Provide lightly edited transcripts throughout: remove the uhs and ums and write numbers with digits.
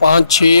5-6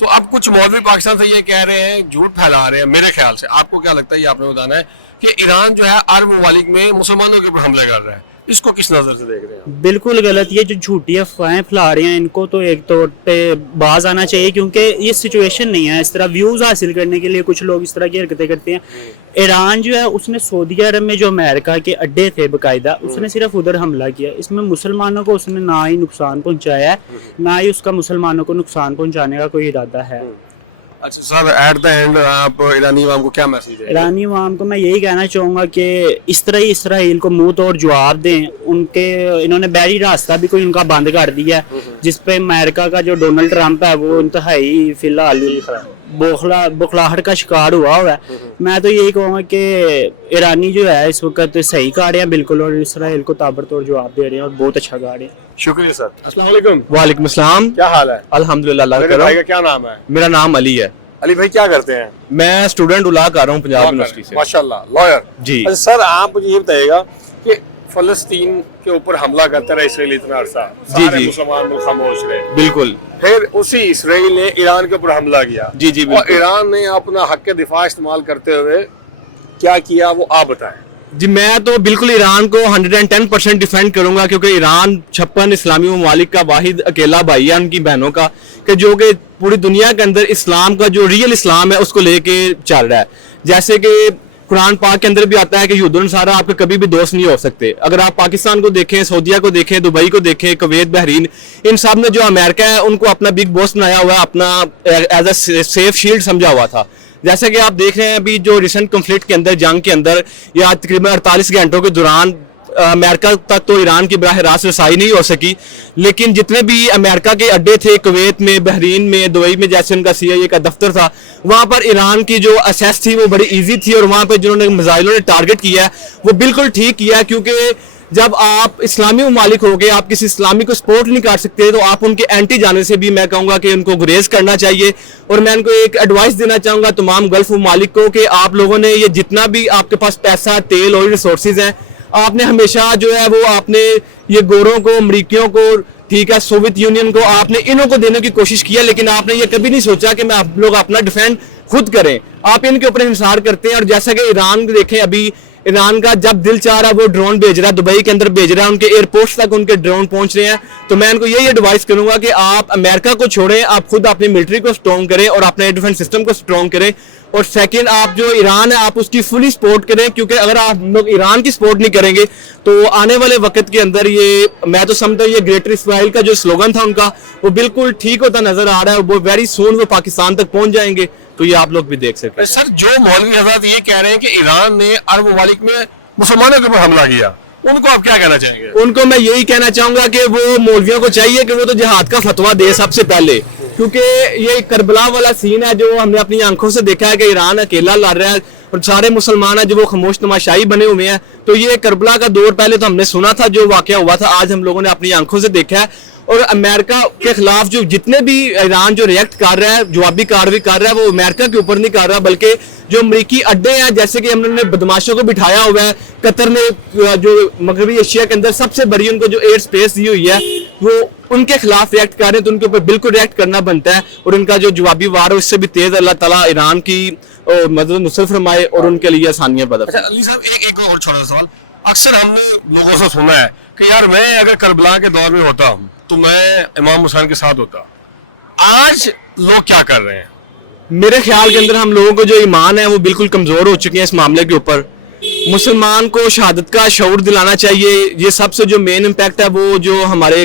تو اب کچھ مولوی پاکستان سے یہ کہہ رہے ہیں, جھوٹ پھیلا رہے ہیں میرے خیال سے, آپ کو کیا لگتا ہے, یہ آپ نے بتانا ہے, کہ ایران جو ہے عرب ممالک میں مسلمانوں کے اوپر حملے کر رہا ہے, اس کو کس نظر سے دیکھ رہے ہیں؟ بالکل غلط. یہ جو جھوٹی افواہیں پھیلا رہے ہیں ان کو تو ایک طور پہ باز آنا چاہیے, کیونکہ یہ سچویشن نہیں ہے. اس طرح ویوز حاصل کرنے کے لیے کچھ لوگ اس طرح کی حرکتیں کرتے ہیں. ایران جو ہے اس نے سعودی عرب میں جو امریکہ کے اڈے تھے باقاعدہ, اس نے صرف ادھر حملہ کیا. اس میں مسلمانوں کو اس نے نہ ہی نقصان پہنچایا ہے, نہ ہی اس کا مسلمانوں کو نقصان پہنچانے کا کوئی ارادہ ہے. اچھا سر, ایٹ دا اینڈ آپ ایرانی عوام کو کیا میسج دیں؟ ایرانی عوام کو میں یہی کہنا چاہوں گا کہ اس طرح ہی اسرائیل کو منہ توڑ جواب دیں. انہوں نے بحری راستہ بھی کوئی ان کا بند کر دیا ہے, جس پہ امریکہ کا جو ڈونلڈ ٹرمپ ہے وہ انتہائی فی الحال بخلاہٹ کا شکار ہوا ہے. میں تو یہی کہوں گا کہ ایرانی جو ہے اس وقت صحیح کہہ رہے ہیں بالکل, اور اسرائیل کو تابڑتوڑ جواب دے رہے ہیں اور بہت اچھا کہہ رہے ہیں. شکریہ سر. السلام علیکم. وعلیکم السلام. کیا حال ہے؟ الحمدللہ اللہ کا میرے کرم. بھائی کا کیا نام ہے؟ میرا نام علی ہے. علی بھائی کیا کرتے ہیں؟ میں اسٹوڈنٹ الا کر رہا ہوں پنجاب یونیورسٹی سے. ماشاءاللہ, لائر. جی سر آپ مجھے یہ بتائیے گا کہ فلسطین کے اوپر حملہ کرتا رہا اسرائیل اتنا عرصہ, سارے مسلمان ملک خاموش رہے, بالکل. پھر اسی اسرائیل نے ایران کے اوپر حملہ کیا. جی جی اور بالکل. ایران نے اپنا حق دفاع استعمال کرتے ہوئے کیا کیا وہ آپ بتائیں. جی میں تو بالکل ایران کو 110% ڈیفینڈ کروں گا, کیونکہ ایران 56 اسلامی ممالک کا واحد اکیلا بھائی ہے ان کی بہنوں کا, کہ جو کہ پوری دنیا کے اندر اسلام کا جو ریئل اسلام ہے اس کو لے کے چل رہا ہے. جیسے کہ قرآن پاک کے اندر بھی آتا ہے کہ یہود و نصارہ آپ کے کبھی بھی دوست نہیں ہو سکتے. اگر آپ پاکستان کو دیکھیں, سعودیہ کو دیکھیں, دبئی کو دیکھیں, کویت, بحرین, ان سب نے جو امریکہ ہے ان کو اپنا بگ باس بنایا ہوا ہے, اپنا ایز اے سیف شیلڈ سمجھا ہوا تھا. جیسا کہ آپ دیکھ رہے ہیں ابھی جو ریسنٹ کنفلکٹ کے اندر, جنگ کے اندر, یا تقریباً 48 گھنٹوں کے دوران امریکہ تک تو ایران کی براہ راست رسائی نہیں ہو سکی, لیکن جتنے بھی امریکہ کے اڈے تھے کویت میں, بحرین میں, دبئی میں, جیسے ان کا CIA کا دفتر تھا, وہاں پر ایران کی جو اسیس تھی وہ بڑی ایزی تھی, اور وہاں پہ جنہوں نے میزائلوں نے ٹارگٹ کیا وہ بالکل ٹھیک کیا. کیونکہ جب آپ اسلامی ممالک ہو گئے, آپ کسی اسلامی کو سپورٹ نہیں کر سکتے, تو آپ ان کے اینٹی جانے سے بھی میں کہوں گا کہ ان کو گریز کرنا چاہیے. اور میں ان کو ایک ایڈوائس دینا چاہوں گا تمام گلف ممالک کو, کہ آپ لوگوں نے یہ جتنا بھی آپ کے پاس پیسہ, تیل, آئل, ریسورسز ہیں, آپ نے ہمیشہ جو ہے وہ آپ نے یہ گوروں کو, امریکیوں کو, ٹھیک ہے, سوویت یونین کو, آپ نے انہوں کو دینے کی کوشش کیا, لیکن آپ نے یہ کبھی نہیں سوچا کہ آپ لوگ اپنا ڈیفینڈ خود کریں. آپ ان کے اوپر انحصار کرتے ہیں. اور جیسا کہ ایران دیکھیں, ابھی ایران کا جب دل چاہ رہا وہ ڈرون بھیج رہا ہے, دبئی کے اندر بھیج رہا ہے, ان کے ایئرپورٹس تک ان کے ڈرون پہنچ رہے ہیں. تو میں ان کو یہی ایڈوائس کروں گا کہ آپ امریکہ کو چھوڑیں, آپ خود اپنی ملٹری کو اسٹرانگ کریں اور اپنے ڈیفینس سسٹم کو اسٹرانگ کریں. اور سیکنڈ, آپ جو ایران ہے آپ اس کی فلی سپورٹ کریں, کیونکہ اگر آپ لوگ ایران کی سپورٹ نہیں کریں گے تو آنے والے وقت کے اندر یہ, میں تو سمجھتا ہوں یہ گریٹر اسرائیل کا جو سلوگن تھا ان کا, وہ بالکل ٹھیک ہوتا نظر آ رہا ہے. وہ ویری سون وہ پاکستان تک پہنچ جائیں گے, تو یہ آپ لوگ بھی دیکھ سکتے ہیں. سر جو مولوی حضرات یہ کہہ رہے ہیں کہ ایران نے عرب ممالک میں مسلمانوں کے اوپر حملہ کیا, ان کو آپ کیا کہنا چاہیں گے؟ ان کو میں یہی کہنا چاہوں گا کہ وہ مولویوں کو چاہیے کہ وہ تو جہاد کا فتویٰ دے سب سے پہلے, کیونکہ یہ کربلا والا سین ہے جو ہم نے اپنی آنکھوں سے دیکھا ہے کہ ایران اکیلا لڑ رہا ہے اور سارے مسلمان ہیں جو وہ خاموش تماشائی بنے ہوئے ہیں. تو یہ کربلا کا دور پہلے تو ہم نے سنا تھا, جو واقعہ ہوا تھا آج ہم لوگوں نے اپنی آنکھوں سے دیکھا ہے. اور امریکہ کے خلاف جو جتنے بھی ایران جو ریئیکٹ کر رہا ہے, جوابی کارروائی کر رہا ہے, وہ امریکہ کے اوپر نہیں کر رہا, بلکہ جو امریکی اڈے ہیں, جیسے کہ ہم نے بدماشوں کو بٹھایا ہوا ہے. قطر نے جو مغربی ایشیا کے اندر سب سے بڑی ان کو جو ایئر سپیس دی ہوئی ہے, وہ ان کے خلاف ریئیکٹ کر رہے ہیں, تو ان کے اوپر بالکل ریئیکٹ کرنا بنتا ہے. اور ان کا جو جوابی وار ہے اس سے بھی تیز اللہ تعالیٰ ایران کی مدد نصرت فرمائے اور ان کے لیے آسانیاں پیدا فرمائے. علی صاحب ایک اور چھوٹا سوال, اکثر ہم نے لوگوں سے سنا ہے کہ یار میں اگر کربلا کے دور میں ہوتا تو میں امام حسین کے ساتھ ہوتا. آج لوگ کیا کر رہے ہیں؟ میرے خیال کے اندر ہم لوگوں کو جو ایمان ہے وہ بالکل کمزور ہو چکے ہیں اس معاملے کے اوپر. مسلمان کو شہادت کا شعور دلانا چاہیے. یہ سب سے جو مین امپیکٹ ہے وہ جو ہمارے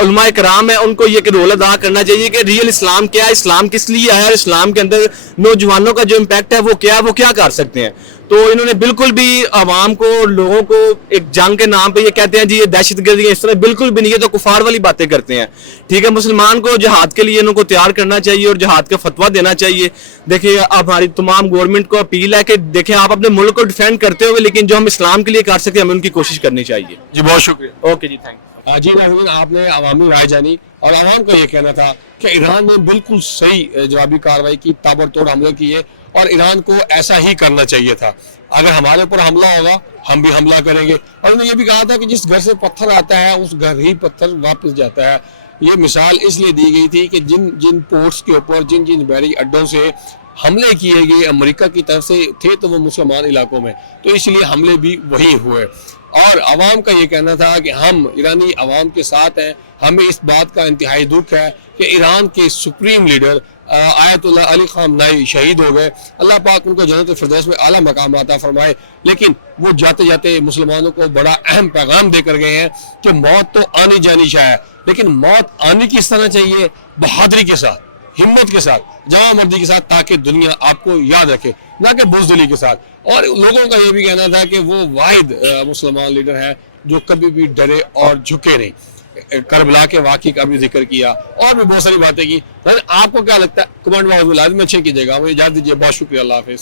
علماء کرام ہیں ان کو یہ رول ادا کرنا چاہیے کہ ریئل اسلام کیا ہے, اسلام کس لیے آیا, اسلام کے اندر نوجوانوں کا جو امپیکٹ ہے وہ کیا کر سکتے ہیں. تو انہوں نے بالکل بھی عوام کو, لوگوں کو ایک جنگ کے نام پہ یہ کہتے ہیں جی یہ دہشت گردی ہے, اس طرح بالکل بھی نہیں, یہ تو کفار والی باتیں کرتے ہیں. ٹھیک ہے, مسلمان کو جہاد کے لیے انہوں کو تیار کرنا چاہیے اور جہاد کا فتویٰ دینا چاہیے. دیکھیں اب ہماری تمام گورنمنٹ کو اپیل ہے کہ دیکھیں آپ اپنے ملک کو ڈیفینڈ کرتے ہوئے, لیکن جو ہم اسلام کے لیے کر سکتے ہیں ہمیں ان کی کوشش کرنی چاہیے. جی بہت شکریہ. اوکے جی, تھینک یو. جی ناظرین, آپ نے عوامی رائے جانی اور عوام کا یہ کہنا تھا کہ ایران نے بالکل صحیح جوابی کارروائی کی, تابڑتوڑ حملے کیے, اور ایران کو ایسا ہی کرنا چاہیے تھا. اگر ہمارے اوپر حملہ ہوگا ہم بھی حملہ کریں گے. اور انہوں نے یہ بھی کہا تھا کہ جس گھر سے پتھر آتا ہے اس گھر ہی پتھر واپس جاتا ہے. یہ مثال اس لیے دی گئی تھی کہ جن جن پورٹس کے اوپر جن جن بحری اڈوں سے حملے کیے گئے امریکہ کی طرف سے تھے تو وہ مسلمان علاقوں میں، تو اس لیے حملے بھی وہی ہوئے. اور عوام کا یہ کہنا تھا کہ ہم ایرانی عوام کے ساتھ ہیں. ہمیں اس بات کا انتہائی دکھ ہے کہ ایران کے سپریم لیڈر آیت اللہ علی خامنائی شہید ہو گئے. اللہ پاک ان کو جنت الفردوس میں اعلیٰ مقام عطا فرمائے. لیکن وہ جاتے جاتے مسلمانوں کو بڑا اہم پیغام دے کر گئے ہیں کہ موت تو آنی جانی شے ہے، لیکن موت آنی کس طرح چاہیے؟ بہادری کے ساتھ، ہمت کے ساتھ، جواں مردی کے ساتھ، تاکہ دنیا آپ کو یاد رکھے، نہ کہ بزدلی کے ساتھ. اور لوگوں کا یہ بھی کہنا تھا کہ وہ واحد مسلمان لیڈر ہے جو کبھی بھی ڈرے اور جھکے نہیں. کربلا کے واقعے کا بھی ذکر کیا اور بھی بہت ساری باتیں کی. آپ کو کیا لگتا ہے؟ کمنٹ باکس میں لازمی اچھے کیجیے گا. مجھے اجازت دیجیے، بہت شکریہ، اللہ حافظ.